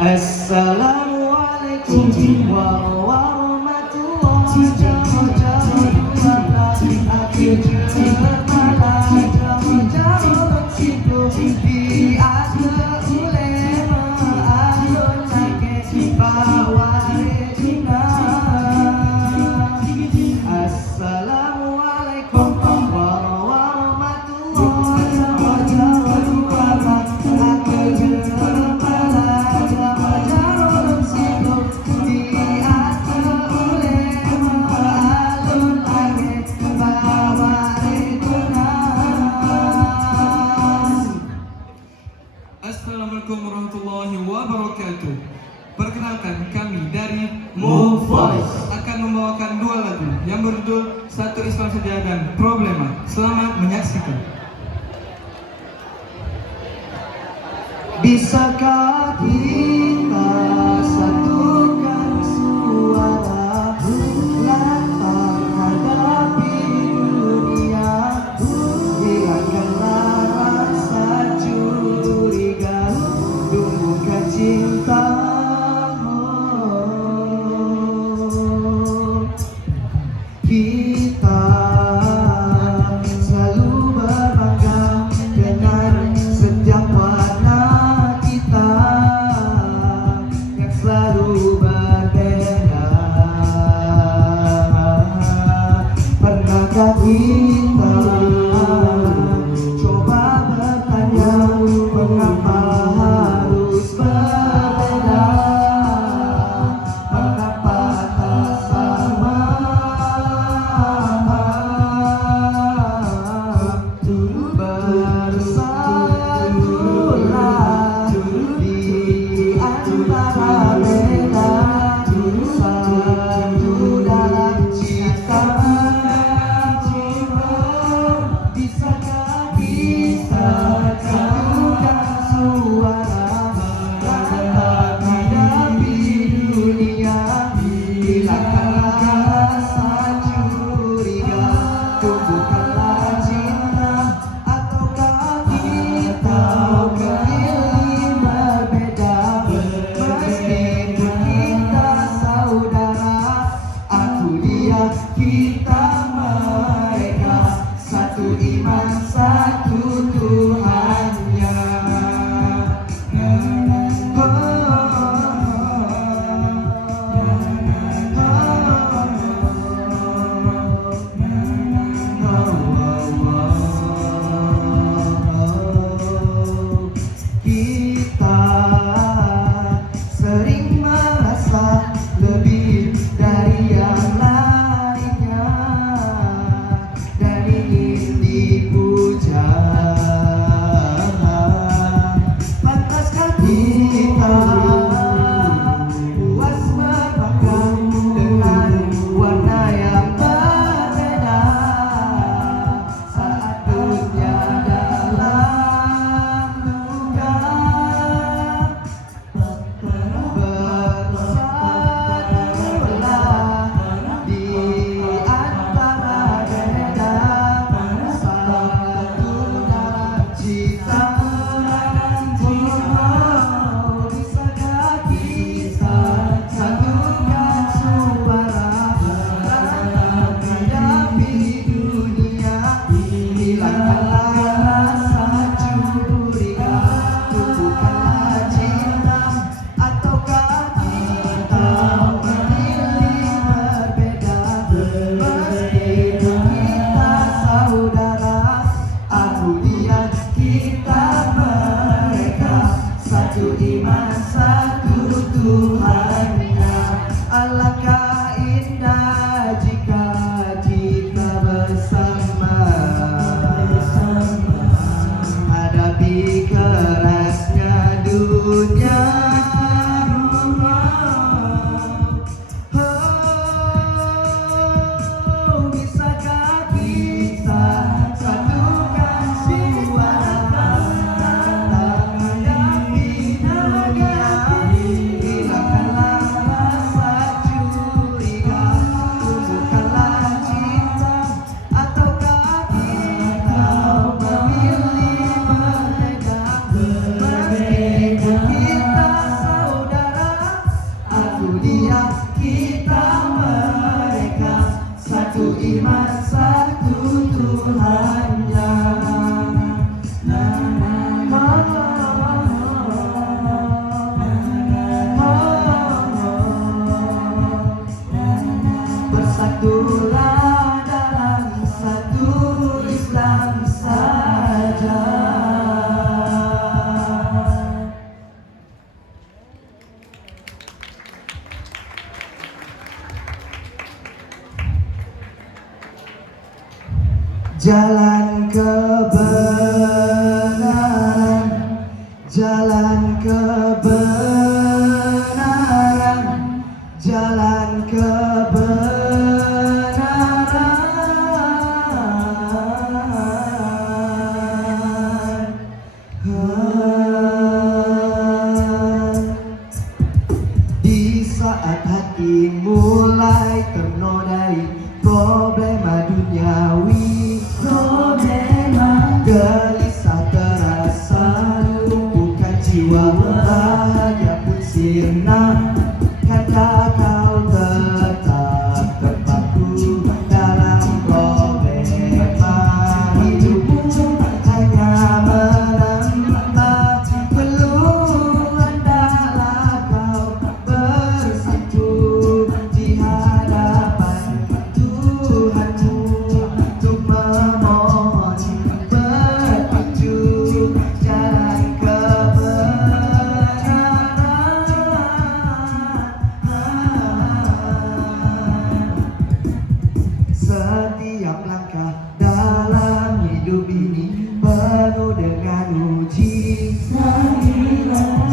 Assalamualaikum warahmatullahi wabarakatuh. Akhir malam jauh-jauh situ di atas ulema alun lagi bawa rejina. Assalamualaikum warahmatullahi wabarakatuh. Akhir Assalamualaikum warahmatullahi wabarakatuh. Perkenalkan, kami dari Move Voice akan membawakan dua lagu yang berjudul Satu Islam Saja dan Problema. Selamat menyaksikan. Bisakah kita satukan suara lantang hadapi dunia, hilangkanlah rasa curiga, tumbuhkan cintamu. Kita selalu berbangga dengan setiap warna kita yang selalu berbeda. Pernahkah kita coba bertanya mengapa harus berbeda? Mengapa tak sama? Bersatulah di antara beda, satu dalam cita. Bisakah kita satukan suara lantang hadapi dunia, hilangkanlah rasa curiga, tumbuhkanlah cinta. Ataukah kita memilih berbeda, meskipun kita saudara? Aku dia, kita mereka, satu iman, satu Tuhannya. Kita sering merasa lebih dari yang lainnya dan ingin dipuja. Pantaskah kita puas berbangga dengan warna yang berbeda saat dunia dalam duka? Bersatulah di antara beda, satu dalam cita. Bisakah kita satukan suara lantang hadapi dunia, hilangkanlah rasa curiga, tumbuhkanlah cinta. Ataukah kita memilih berbeda, meskipun kita saudara? Aku dia, kita mereka, satu iman, satu Tuhannya. Alangkah indah jika kita bersama, hadapi kerasnya dunia. Bisakah kita satukan suara lantang hadapi dunia, hilangkanlah rasa curiga, jalan kebenaran, jalan kebenaran, jalan kebenaran. Di saat hati mulai ternodai problema duniawi, gelisah terasa lumpuhkan jiwa, bahagia pun sirna. Kata kau tetap terpaku dalam problema hidupmu, hanya menambah keluhan. Hendaklah kau bersatu di hadapan Tuhanmu untuk memohon petunjuk jalan kebenaran. Setiap langkah dalam hidup ini penuh dengan uji.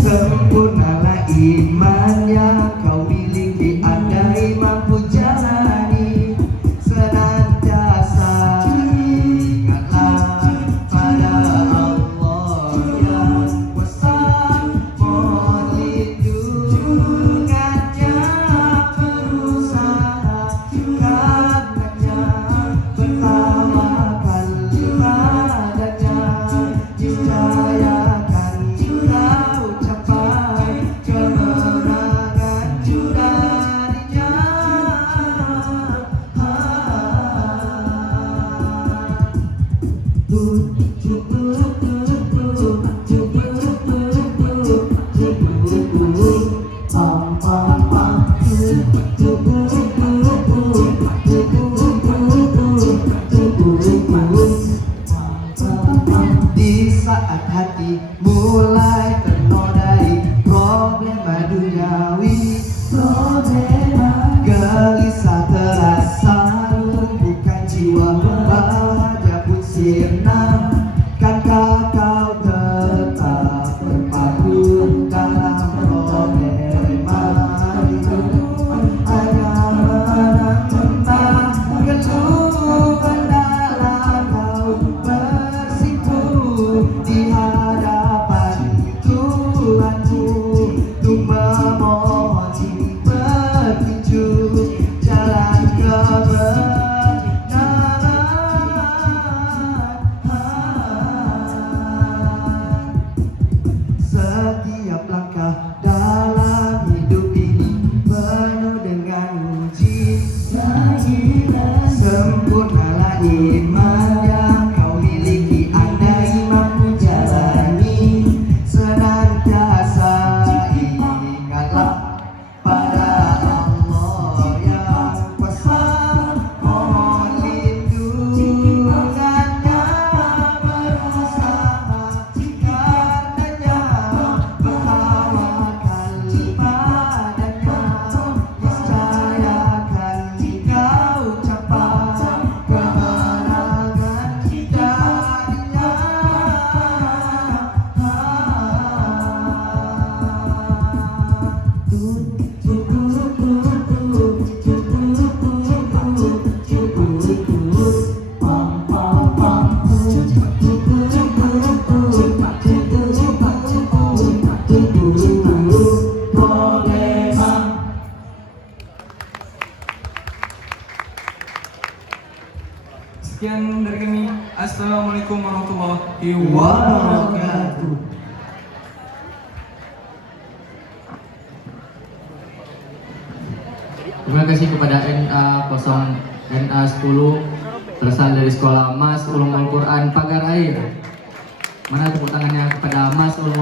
Sempurnalah iman yang kau miliki, andai mampu jalani. Senantiasa ingatlah pada Allah yang kuasa, mohon lindungannya, berusaha karenanya, bertawakal padanya, niscayakan kau capai kemenangan darinya. Di saat hati mulai ternodai problema duniawi, gelisah terasa lumpuhkan jiwa, bahagia pun sirna. Kan kau tetap terpaku dalam problema hidupmu, hanya menambah keluhan. Hendaklah kau bersimpu di hadapan Tuhanmu untuk memohon petunjuk jalan kebenaran. Setiap langkah dalam hidup ini penuh dengan uji. Sempurnalah iman yang kau miliki, andai mampu jalani. Senantiasa ingatlah pada Allah yang kuasa, mohon lindungannya, berusaha karenanya, bertawakal padanya, niscayakan kau capai kemenangan darinya. Sekian dari kami. Assalamualaikum warahmatullahi Wabarakatuh. Terima kasih kepada NA 10 berasal dari Sekolah Mas Ulumul Quran Pagar Air. Mana tepuk tangannya kepada Mas Ulumul